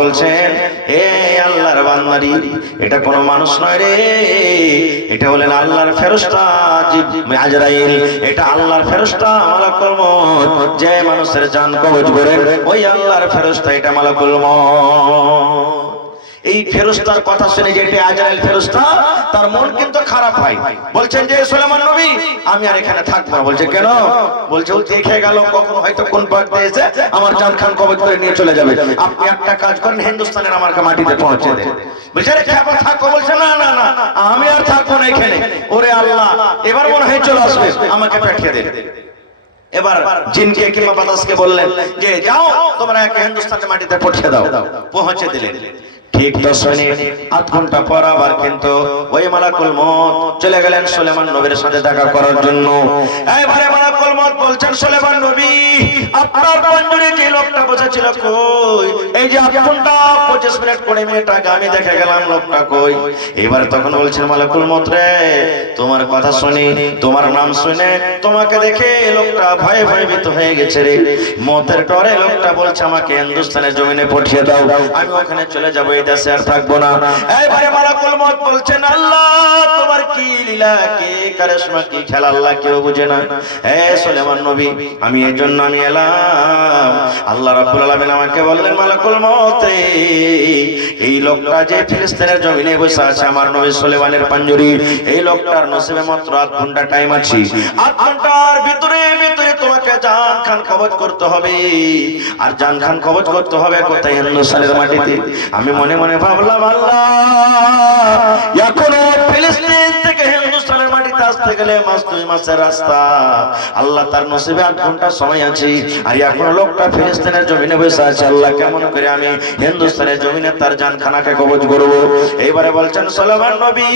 বলছেন, হে আল্লাহর বান্দারি, এটা কোনো মানুষ নয় রে। এটা বলেন আল্লাহর ফেরস্তা আজরাইল। এটা আল্লাহর ফেরস্তা মালাকুল মউত। যে মানুষের জান কবজ করে, ওই আল্লাহর ফেরস্তা এটা মালাকুল মউত। এই ফেরস্তার কথা শুনে যে এটা আজরাইল ফেরস্তা, তার মন কিন্তু খারাপ হয়। বলছেন যে সুলেমান নবী, আমি আর এখানে থাকব না। বলছে, কেন? বলছে, ও দেখে গেল, কখন হয়তো কোন পাকতে এসে আমার জান খান কবজ করে নিয়ে চলে যাবে। আপনি একটা কাজ করেন, হিন্দুস্তানের আমার মাটিতে পৌঁছে দেন। রে থাকো বলছে, না না না, আমি আর থাকব না এখানে। ওরে আল্লাহ, এবার মনে হয় চলে আসবে। আমাকে পাঠিয়ে এবার জিনকে কিংবা বাতাসকে বললেন যে, যাও, তোমরা একে হিন্দুস্তানের মাটিতে পাঠিয়ে দাও। পৌঁছে দিলেন। ঠিক মিনিট আধ ঘণ্টা পর আবার কিন্তু ওই মালাকুল মত চলে গেলেন সুলেমান নবীর সাথে দেখা করার জন্য। এবারে মালাকুল মত বলছেন, সুলেমান নবী, আপনার লোকটা বসেছিল কই? এই যে আধ ঘণ্টা পঁচিশ মিনিট মিনিট আগে আমি দেখে গেলাম, লোকটা কই? তখন বলছেন, মালাকুল মত রে, তোমার কথা শুনি, তোমার নাম শুনে তোমাকে দেখে লোকটা ভয়ে ভয়ভীত হয়ে গেছে রে। মতের ডরে লোকটা বলছে, আমাকে হিন্দুস্তানের জমিনে পাঠিয়ে দাও, আমি ওখানে চলে যাব এই দেশে আর থাকব না। এইবারে মালাকুল মত বলছেন, আল্লাহ, তোমার কি লীলা, কি কারিশমা, কি খেলা, আল্লাহ কেউ বুঝে না। হে সুলেমান নবী, আমি এই জন্য আমি এলাম। আল্লাহ রাব্বুল আলামিন আমাকে বললেন মালাকুল মত এই লোকটা যে ফিলিস্তিনের জমিনে বসে আছে, আমার নবী সুলেমানের পাঞ্জুরি, এই লোকটার নসিবে মাত্র আধ ঘণ্টা টাইম আছে। আধ ঘণ্টার ভিতরে ভিতরে তোমাকে জান খান কবজ করতে হবে। আর জান খান কবজ করতে হবে কোথায়? হিন্দুস্তানের মাটিতে। আমি মনে মনে ভাবলাম আল্লাহ এখনও ফিলিস্তিন আসতে গেলে মাস, দুই মাসের রাস্তা। আল্লাহ তার নসিবে আধ ঘণ্টা সময় আছে। আর এখনও লোকটা ফিলিস্তিনের জমিনে বসে আছে। আল্লাহ কেমন করে আমি হিন্দুস্তানের জমিনে তার জান খানাকে কবজ করব? এইবারে বলছেন, সলমান নবী,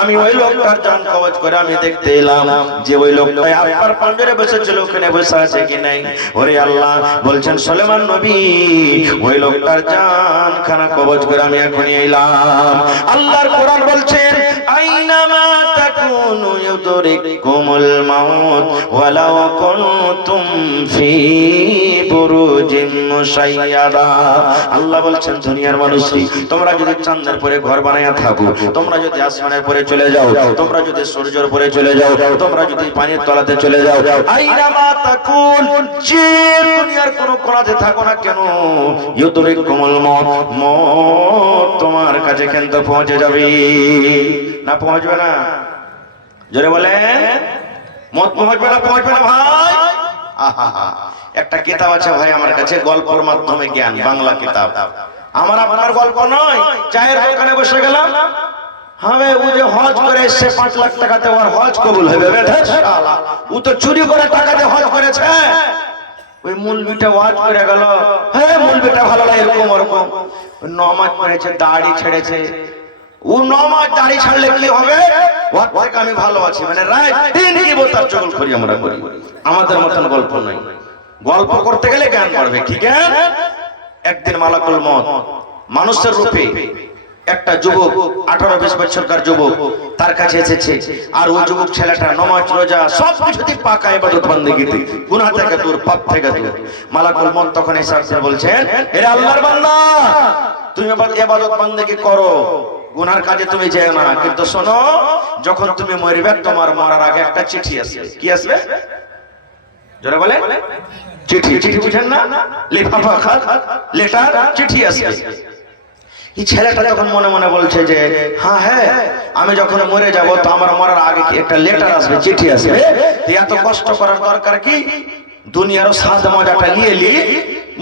আমি ওই লোকটার জান কবজ করে আমি দেখতে এলাম যে ওই লোকটাই আপনার পাঞ্জরে বসেছিল। ওখানে বসে আছে কি নাই? ওরে আল্লাহ বলছেন, সলেমান নবী, ওই লোকটার জান খানা কবজ করে আমি এখনই এলাম। আল্লাহর কোরআন বলছেন, আইনামা তাকুনু ইউদরিকুমুল মাউত ওয়ালাউ কুনতুম ফি বুরুজিন মুশাইয়াদা আল্লাহ বলছেন, দুনিয়ার মানুষ তোমরা যদি চাঁদের পরে ঘর বানায়া থাকো, তোমরা যদি আসমানের পরে চলে যাও, তোমরা যদি সূর্যের পরে চলে যাও, তোমরা যদি পানির তলাতে চলে যাও আইনামা তাকুন, যে দুনিয়ার কোন কোণাতে থাকো না কেন ইউদরিকুমুল মাউত মত তোমার কাছে কিন্তু পৌঁছে যাবে। না পৌঁছবে না? জোরে বলেন। মত পৌঁছবে না পৌঁছবে না ভাই। একটা কিতাব আছে ভাই আমার কাছে, গল্পের মাধ্যমে জ্ঞান, বাংলা কিতাব। আমার আপনার গল্প নয়, চায়ের দোকানে বসে গেলাম। হবে, ও যে হজ করে এসছে, পাঁচ লাখ টাকাতে ওর হজ কবুল হবে ও তো চুরি করে টাকা দিয়ে হজ করেছে। ওই মূলবিটা ওয়াজ করে গেল। হ্যাঁ মূলবিটা ভালো লাগে এরকম ওরকম। নমাজ পড়েছে, দাড়ি ছেড়েছে। ও নমাজ দাড়ি ছাড়লে কি হবে? ভালো আছি। মানে রায় দিন করি আমরা আমাদের মতন গল্প নাই। গল্প করতে গেলে জ্ঞান বাড়বে ঠিক আছে একদিন মালাকুল মত মানুষের রূপে একটা যুবক, আঠারো বিশ বছরকার যুবক, তার কাছে এসেছে। আর ওই যুবক ছেলেটা নমাজ রোজা, সব কিছুতে পাকা এবার এবাদত বান্দেগিতে, গুনাহ থেকে দূর, পাপ থেকে দূর। মালাকুল মত তখন এসে বলছেন, এরে আল্লাহর বান্দা, তুমি এবাদত বান্দেগি করো। গুনার কাজে তুমি যেও না। কিন্তু শোনো, যখন তুমি মরবে, তোমার মরার আগে একটা চিঠি আসবে। কি আসবে? জোরে বলে চিঠি চিঠি বুঝেন না? লিফাফা খাত, লেটার, চিঠি আসবে। এই ছেলেটা যখন মনে মনে বলছে যে হ্যাঁ হ্যাঁ আমি যখন মরে যাব, তো আমার মরার আগে কি একটা লেটার আসবে, চিঠি আসবে? এত কষ্ট করার দরকার কি? দুনিয়ারও স্বাদ মজাটা নিয়ে লি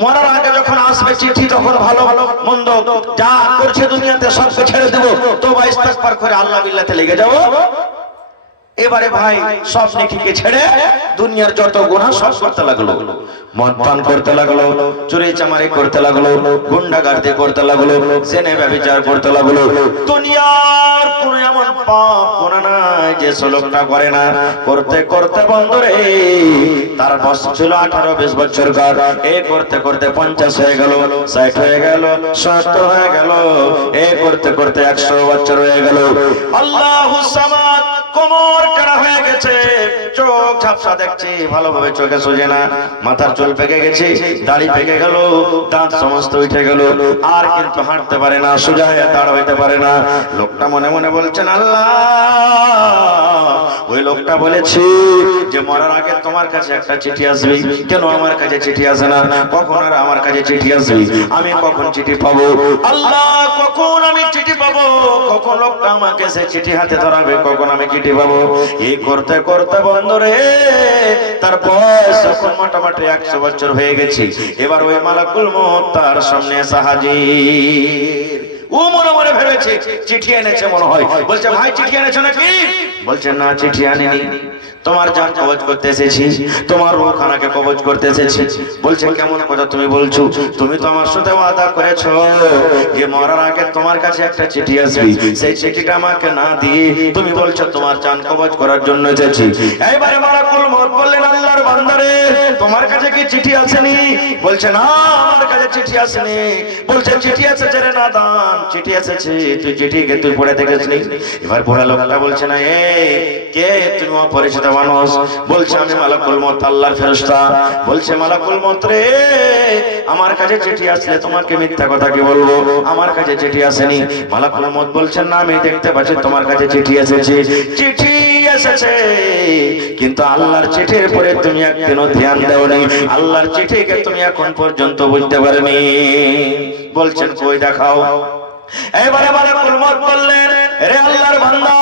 মরার আগে যখন আসবে চিঠি, তখন ভালো ভালো মন্দ যা করছে দুনিয়াতে সবকে ছেড়ে দেবো। তো ইস্তেগফার করে আল্লাহ বিল্লাতে লেগে যাব। এবারে ভাই, সব নেকিকে ছেড়ে দুনিয়ার যত গুনাহ সব করতে লাগল। মদ পান করতে লাগল চুরি চামারি করতে লাগল, গুন্ডাগার্দি করতে লাগল, জেনে ব্যভিচার করতে লাগল। দুনিয়ার কোন এমন পাপ কোন নাই যে লোকটা করে না। করতে করতে বন্ধ রে, তার বয়স ছিল আঠারো বিশ বছর কার এ করতে করতে পঞ্চাশ হয়ে গেল, ষাট হয়ে গেল, সত্তর হয়ে গেল, এ করতে করতে একশো বছর হয়ে গেল। আল্লাহ কোমর কাটা হয়ে গেছে। চোখ ঝাপসা দেখছি, ভালোভাবে চোখে সোজে না। মাথার চুল পেকে গেছে, দাড়ি পেকে গেল, দাঁত সমস্ত উঠে গেল। আর কিন্তু হাঁটতে পারে না, সোজা হয়ে দাঁড় হইতে পারে না। লোকটা মনে মনে বলছেন, আল্লাহ! ওই লোকটা বলেছে যে মরার আগে তোমার কাছে একটা চিঠি আসবে। কেন আমার কাছে চিঠি আসে না? কখন আর আমার কাছে চিঠি আসবে? আমি কখন চিঠি পাবো? আল্লাহ, কখন আমি চিঠি পাবো? কখন লোকটা আমাকে সে চিঠি হাতে ধরাবে? কখন আমি চিঠি পাবো? এই করতে করতে বন্ধ রে তার বয়স এখন মোটামুটি একশো বছর হয়ে গেছে। এবার ওই মালাকুল মত তার সামনে এসে হাজির ও মনে মনে ভেবেছে, চিঠি এনেছে মনে হয়। বলছে, ভাই, চিঠি এনেছো নাকি? বলছে, না, চিঠি আনিনি। তোমার জান কবজ করতে এসেছি, তোমার রুখানাকে কবজ করতে এসেছি। বলছে, কেমন কথা তুমি বলছো? তুমি তো আমার সাথে ওয়াদা করেছ যে মরার আগে তোমার কাছে একটা চিঠি আসবে। সেই চিঠিটা আমাকে না দিয়ে তুমি বলছো তোমার জান কবজ করার জন্য এসেছি। এইবারে মালাকুল মত বললেন আল্লাহর বান্দারে। তোমার কাছে কি চিঠি আসেনি? বলছে, না, আমার কাছে চিঠি আসেনি। বলছে, চিঠি এসেছে রে নাদান। চিঠি এসেছে, তুই চিঠিকে তুই পড়ে দেখেছিস এবার বুড়া লোকটা বলছে না কে তুমি অপরিচিত মানুষ? বলছে, আমি মালাকুল মত আল্লাহর ফেরেশতা। বলছে, মালাকুল মত রে, আমার কাছে চিঠি আসলে তোমাকে মিথ্যা কথা কি বলব? আমার কাছে চিঠি আসেনি। মালাকুল মত বলছেন না, আমি দেখতে পাচ্ছি, তোমার কাছে চিঠি এসেছে। চিঠি এসেছে, কিন্তু আল্লাহর চিঠির পরে তুমি একদিনও ধ্যান দাও নি আল্লাহর চিঠিকে তুমি এখন পর্যন্ত বুঝতে পারনি। বলছেন, কই দেখাও? এবারে বলে কুলমত বললেন রে আল্লাহর বান্দা,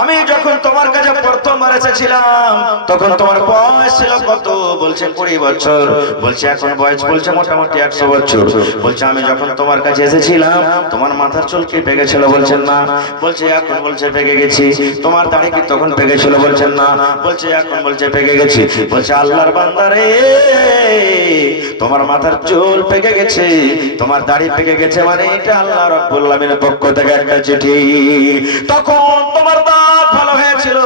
আমি যখন তোমার কাছে প্রথমবার এসেছিলাম, তখন তোমার বয়স ছিল কত? বলছে কুড়ি বছর। বলছে এখন বয়স বলছে মোটামুটি একশো বছর। বলছে আমি যখন তোমার কাছে এসেছিলাম, তোমার মাথার চুল কি পেকেছিল বলছেন না। বলছে এখন বলছে পেকে গেছি। তোমার দাড়ি কি তখন পেকেছিল বলছেন না। বলছে এখন বলছে পেকে গেছি। বলছে আল্লাহর বান্দা রে, তোমার মাথার চুল পেকে গেছে। তোমার দাড়ি পেকে গেছে মানে এটা আল্লাহ রব্বুল আলামিনের পক্ষ থেকে একটা চিঠি। তখন তোমার দাঁত ভালো হয়েছিল।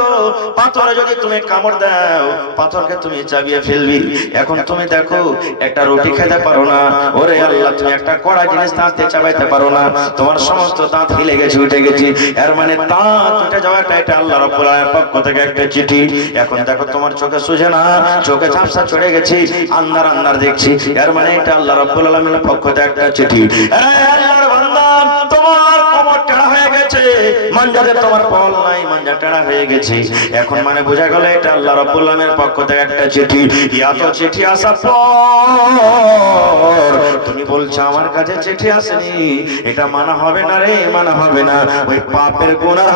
পাথরে যদি তুমি কামড় দাও, পাথরকে তুমি চাবিয়ে ফেলবি। এখন তুমি দেখো, একটা রুটি খেতে পারো না। ওরে আল্লাহ, তুমি একটা কড়া জিনিস দাঁতে চাবাইতে পারো না। তোমার সমস্ত দাঁত হিলে গেছে, উঠে গেছে। এর মানে দাঁত উঠে যাওয়াটা এটা আল্লাহ রব্বুল আলামিনের পক্ষ থেকে একটা চিঠি। এখন দেখো, তোমার চোখে সুঝে না, চোখে ঝাপসা চড়ে গেছে। আন্দার আন্দার দেখছি। এর মানে এটা আল্লাহ রব্বুল আলামিনের পক্ষ থেকে একটা চিঠি। এই আল্লাহর বান্দা, তোমার গেছে। মাঞ্জাতে তোমার ফল নাই, মাঞ্জা টেড়া হয়ে গেছে। এখন মানে বোঝা গেল এটা আল্লাহ রাব্বুল আলামিনের পক্ষ থেকে একটা চিঠি। ইয়া তো চিঠি আসার পর তুমি বলছো আমার কাছে চিঠি আসেনি। এটা মানা হবে না রে, মানা হবে না। ওই পাপের গুনার